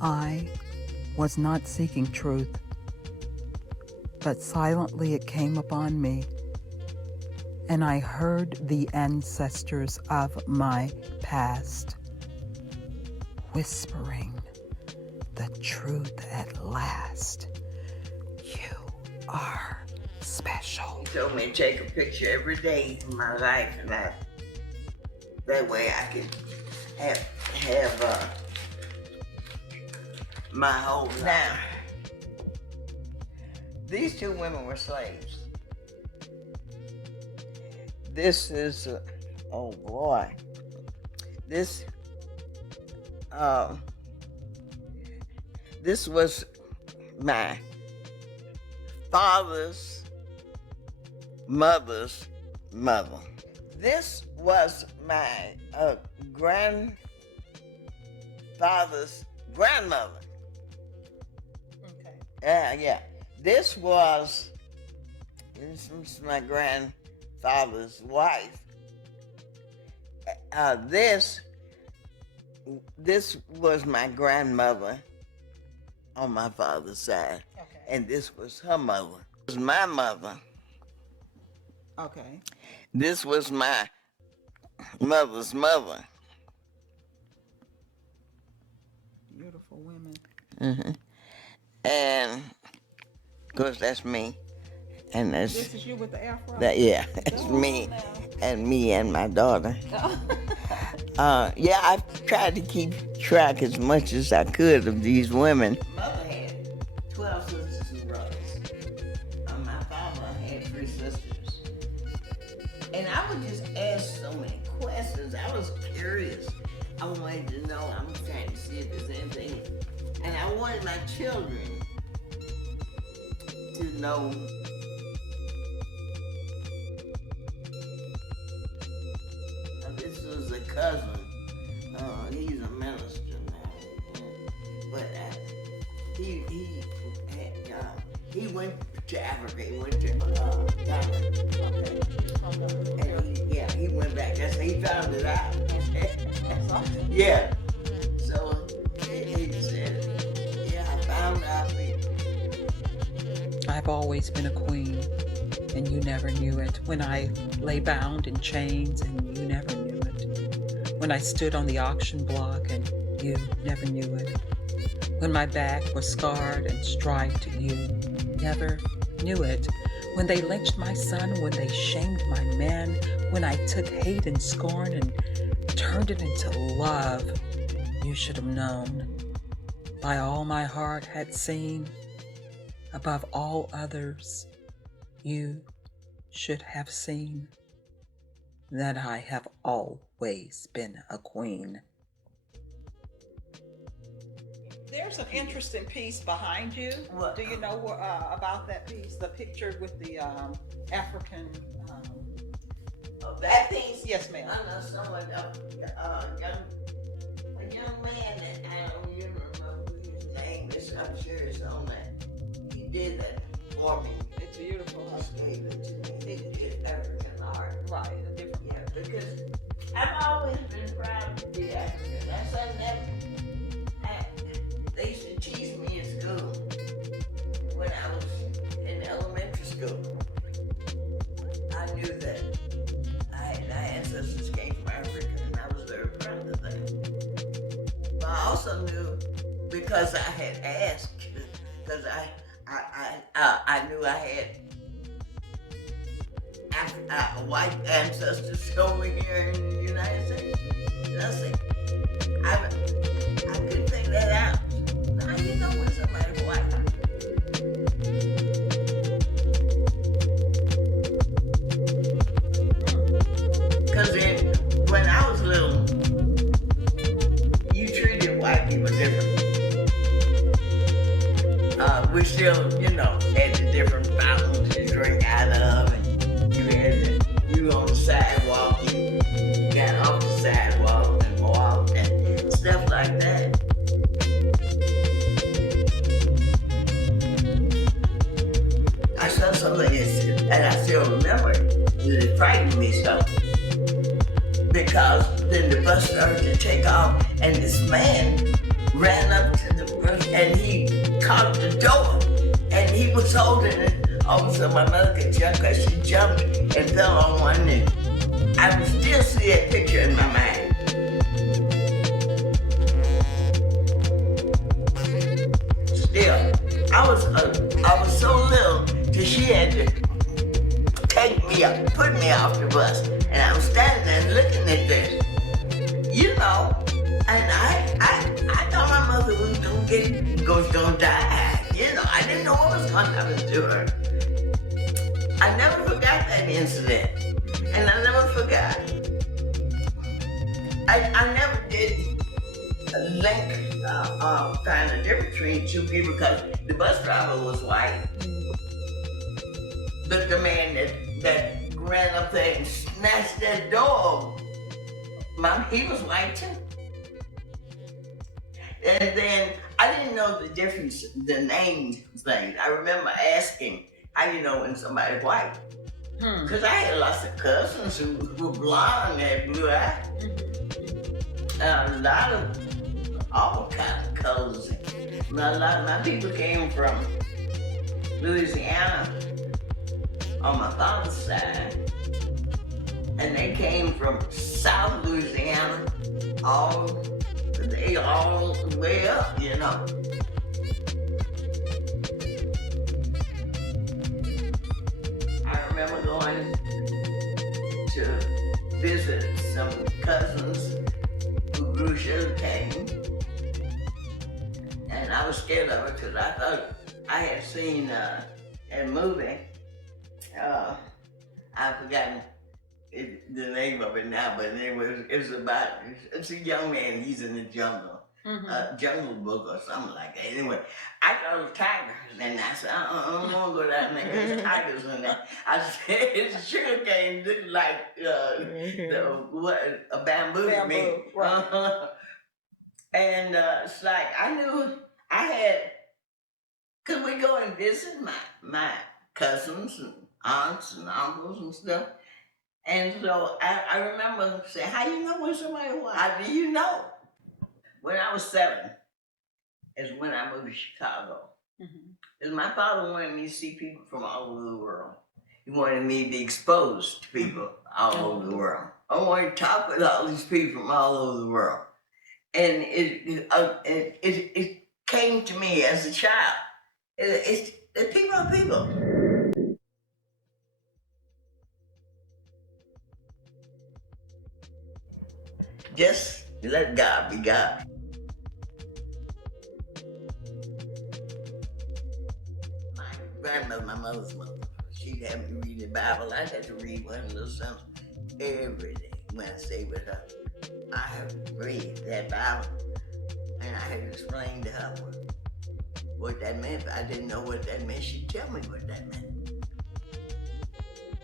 I was not seeking truth, but silently it came upon me, and I heard the ancestors of my past whispering the truth at last. You are special. He told me to take a picture every day in my life, and that way I could have my whole life. Now, these two women were slaves. This is, oh boy, this was my father's mother's mother. This was my grandfather's grandmother. Okay. Yeah. This was my grandfather's wife. This was my grandmother on my father's side. Okay. And this was her mother. This was my mother. Okay. This was my mother's mother. Beautiful women. Mm-hmm. And of course that's me. And that's this is you with the afro? Yeah, it's me. And me and my daughter. Yeah, I've tried to keep track as much as I could of these women. Mother had 12 sisters and brothers. My father had 3 sisters. And I would just ask so many questions. I was curious. I wanted to know. I'm trying to see if there's anything. And I wanted my children to know. This was a cousin. He's a minister now. But he went to Africa. He went to Ghana. Okay. And he went back. That's how he found it out. Yeah. So he said, yeah, I found out. I've always been a queen, and you never knew it. When I lay bound in chains, and you never knew it. When I stood on the auction block, and you never knew it. When my back was scarred and striped, you never knew it. When they lynched my son, when they shamed my men, when I took hate and scorn and turned it into love, you should have known. By all my heart had seen, above all others, you should have seen that I have always been a queen. There's an interesting piece behind you. What? Do you know about that piece? The picture with the African... that piece? Yes, ma'am. I know someone, a young man that I don't even remember his name. I'm sure it's on that. He did that for me. It's beautiful. He gave it to me. It's African art. Right. Yeah, because I've always been proud to be African. That's they used to tease me in school when I was in elementary school. I knew that my ancestors came from Africa, and I was very proud of that. But I also knew, because I had asked, because I knew I had white ancestors over here in the United States. And I said, I couldn't figure that out. Now you know when somebody's white. Because when I was little, you treated white people different. We still, had the different fountains to drink out of, and you on the sidewalk, you got off the sidewalk and walked and stuff like that. I saw something, and I still remember it. It frightened me so. Because then the bus started to take off, and this man ran up to the and he caught the door, and he was holding it. All of a sudden, my mother could jump because she jumped and fell on one knee. I can still see that picture in my mind. Still, I was so little that she had to take me up, put me off the bus, and I was standing there looking at this, and I thought my mother was gonna die. I didn't know what was gonna happen to her. I never forgot that incident, and I never forgot. I never did link find a difference between two people because the bus driver was white. But the man that ran up there and snatched that dog, he was white too. And then I didn't know the difference, the name thing. I remember asking, how you know when somebody's white? Because I had lots of cousins who were blonde and had blue eyes. A lot of all kinds of colors. A lot of my people came from Louisiana on my father's side, and they came from South Louisiana, all the way up, I remember going to visit some cousins who grew sugarcane, and I was scared of it because I thought I had seen a movie. I've forgotten the name of it now, but it's a young man, he's in the jungle, Jungle Book or something like that. Anyway, I thought it was tigers, and I said, I don't want to go down there, there's tigers in there. I said, it's sugarcane, looked like a bamboo to me. Right. And it's like, I knew I had, because we go and visit my cousins and aunts and uncles and stuff. And so I remember saying, how you know when somebody was? How do you know? When I was 7 is when I moved to Chicago. Because my father wanted me to see people from all over the world. He wanted me to be exposed to people all over the world. I wanted to talk with all these people from all over the world. And it came to me as a child. It's people are people. Just let God be God. My grandmother, my mother's mother, she'd have me read the Bible. I had to read one of those songs every day when I stayed with her. I had to read that Bible, and I had to explain to her what that meant. If I didn't know what that meant, she'd tell me what that meant.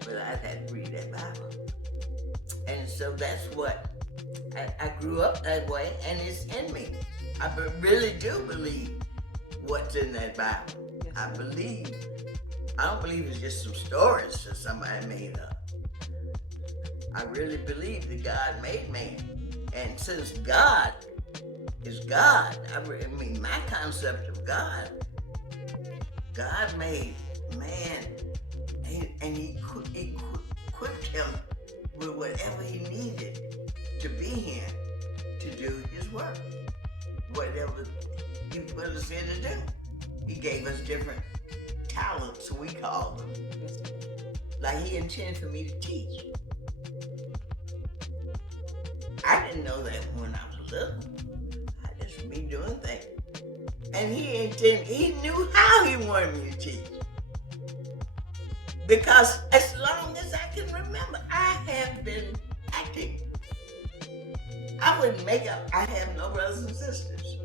But I had to read that Bible. And so that's what I grew up that way, and it's in me. I really do believe what's in that Bible. Yes. I don't believe it's just some stories that somebody made up. I really believe that God made man. And since God is God, my concept of God made man, and he equipped him with whatever he needed to be here to do his work, whatever he put us in to do. He gave us different talents, we call them. Like he intended for me to teach. I didn't know that when I was little. I just be doing things. And he knew how he wanted me to teach. Because as long as I can remember, I have been acting. I wouldn't make up. I have no brothers and sisters.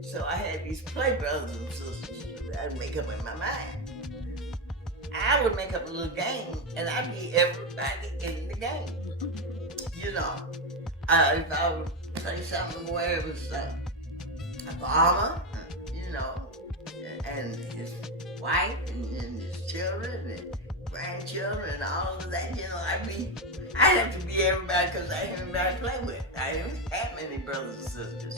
So I had these play brothers and sisters that I'd make up in my mind. I would make up a little game, and I'd be everybody in the game. If I would say something where it was a farmer, and his wife and his children and grandchildren and all of that, I'd have to be everybody because I didn't have anybody to play with. I didn't have many brothers and sisters.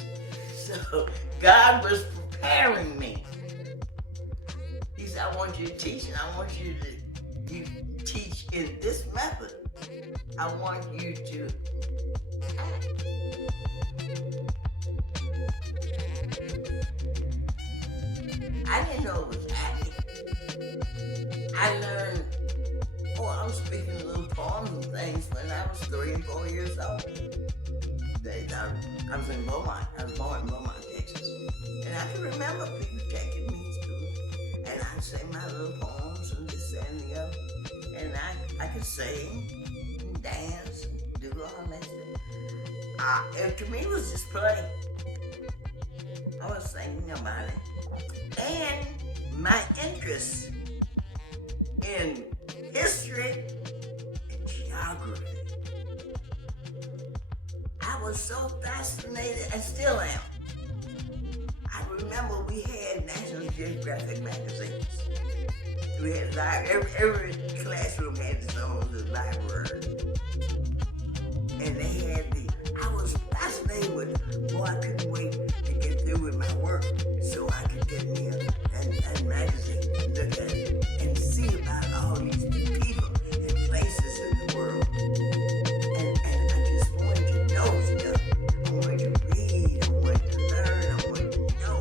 So God was preparing me. He said, I want you to teach, and I want you to teach in this method. I want you to act. I didn't know it was acting. I learned, I was speaking little poems and things when I was 3 and 4 years old. I was in Beaumont. I was born in Beaumont, Texas. And I can remember people taking me to school. And I'd say my little poems and this and the other. And I could sing and dance and do all that stuff. And to me, it was just play. I was thinking about it. And my interest in history and geography. I was so fascinated, and still am. I remember we had National Geographic magazines. We had every classroom had its own little library. And they had I was fascinated with it. Boy, I couldn't wait to get through with my work so I could get me a magazine and look at it and see about all these people and places in the world. And I just wanted to know stuff. I wanted to read, I wanted to learn, I wanted to know.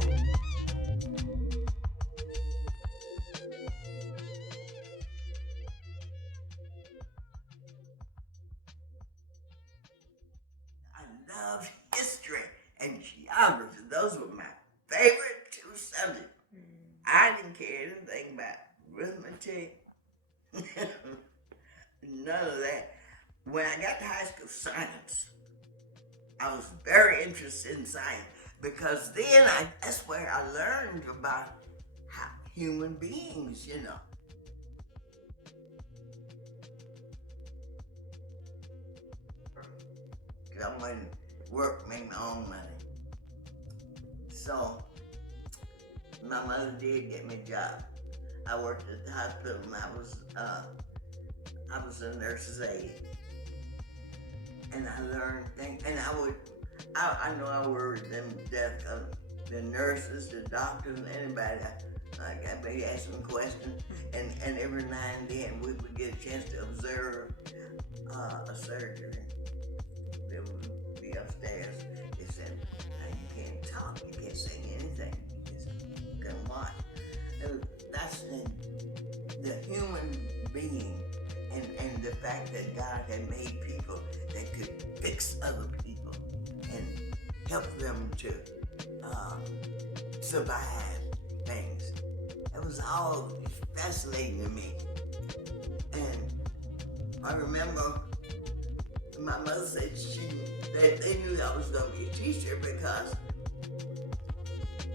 I loved history and geography. Those were my favorite 2 subjects. I didn't care anything about arithmetic. None of that. When I got to high school, science. I was very interested in science because then that's where I learned about how human beings, Because I wanted to work, make my own money. So my mother did get me a job. I worked at the hospital and I was a nurse's aide. And I learned things, and I know I worried them to death because the nurses, the doctors, and anybody, I may ask them questions, and every now and then we would get a chance to observe a surgery. They would be upstairs. They said, you can't talk, you can't sing anything, you just can watch. That's the human being and the fact that God had made people that could fix other people and help them to survive things. It was all fascinating to me. And I remember my mother said that they knew I was going to be a teacher because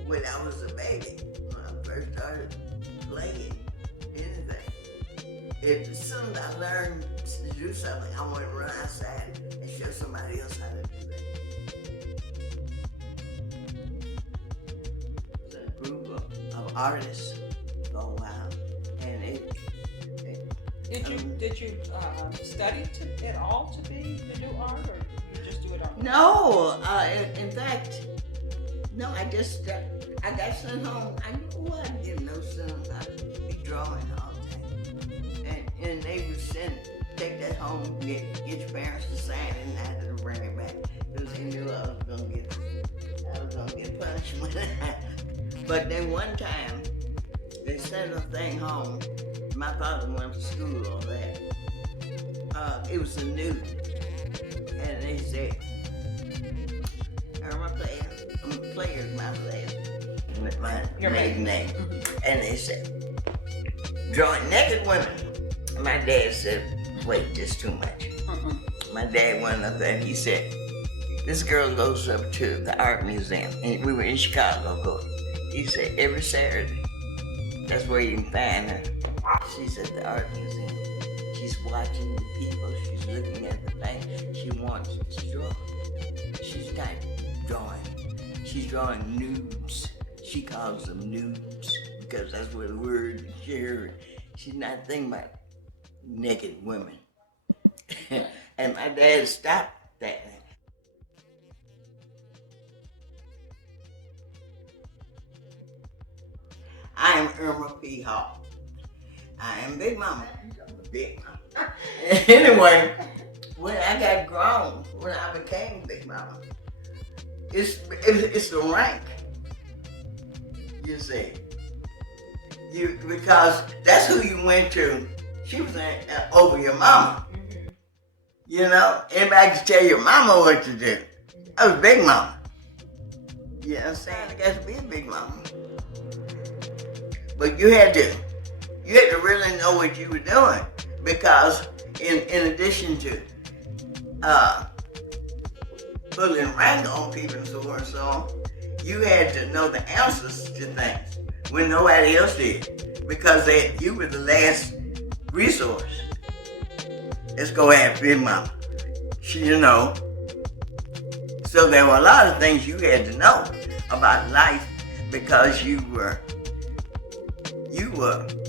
when I was a baby, when I first started playing anything, as soon as I learned to do something, I wanted to run outside and show somebody else how to do that. It was a group of artists for a while, and Did you study at all to do art, or you just do it on? No, in fact, no. I got sent home. I knew I didn't know something. I'd be drawing all the time, and they would take that home, get your parents to sign it, and I had to bring it back because they knew I was gonna get punishment. But then one time, they sent a thing home. My father went to school on that. It was a nude, and they said, "Irma Player is my last, my maiden name," and they said, "Drawing naked women." My dad said, "Wait, that's too much." My dad went up there and he said, "This girl goes up to the art museum," and we were in Chicago, of course. He said, "Every Saturday, that's where you can find her. She's at the art museum. She's watching the people. She's looking at the thing. She wants to draw. She's not drawing. She's drawing nudes. She calls them nudes because that's what the word she heard. She's not thinking about naked women." And my dad stopped that. I am Irma P Hall. I am Big Mama. Big Mama. Anyway, when I got grown, when I became Big Mama, it's the rank. You see, because that's who you went to. She was over your mama. You know, anybody can tell your mama what to do. I was Big Mama. You know what I'm saying? I got to be a Big Mama. But you had to really know what you were doing, because in addition to putting rank on people and so on and so on, you had to know the answers to things when nobody else did, because you were the last resource. Let's go ask Big Mama. You know. So there were a lot of things you had to know about life, because you were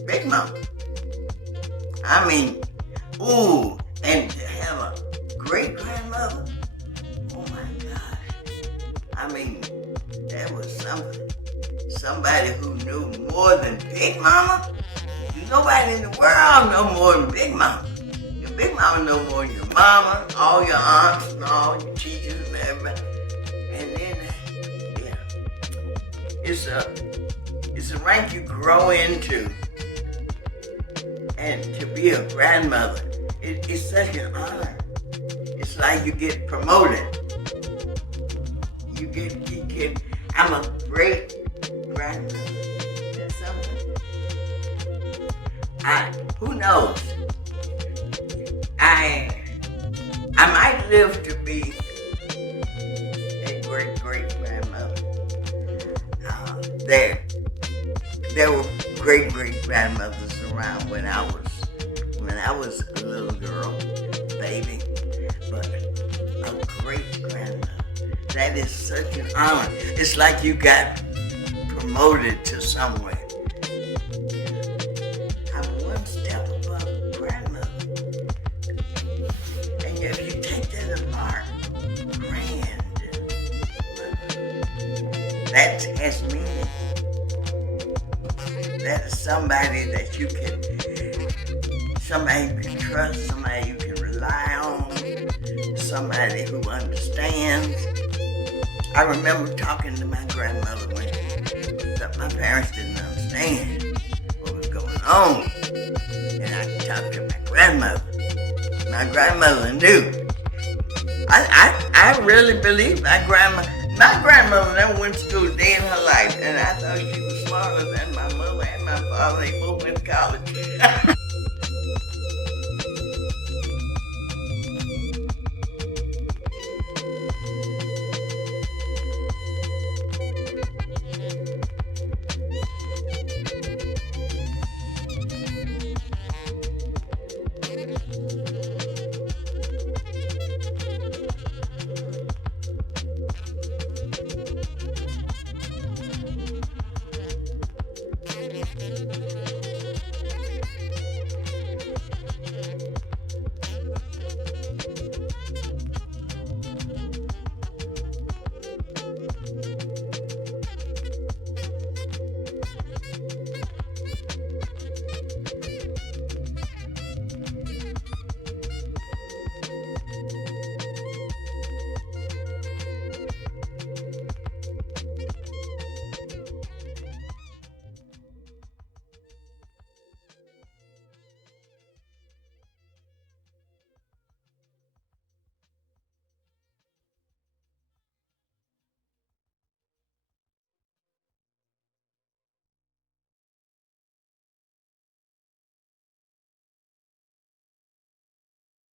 Big Mama. I mean, ooh, and to have a great grandmother. Oh my gosh. I mean, that was something. Somebody who knew more than Big Mama. Nobody in the world know more than Big Mama. Your Big Mama know more than your mama, all your aunts and all your teachers and everybody. And then, yeah, it's a rank you grow into. And to be a grandmother, it's such an honor. It's like you get promoted. You get, I'm a great grandmother. That's something. Who knows? I might live to be a great grandmother. There were great grandmothers around when I was a little girl, baby. But a great grandmother, that is such an honor. It's like you got promoted to somewhere. I'm one step above grandmother. And if you take that apart, that has meaning. That is somebody that you can trust, somebody you can rely on, somebody who understands. I remember talking to my grandmother when my parents didn't understand what was going on. And I talked to my grandmother. My grandmother knew. I really believe my grandmother never went to school a day in her life, and I thought she was smarter than my mother and my father. They both went to college.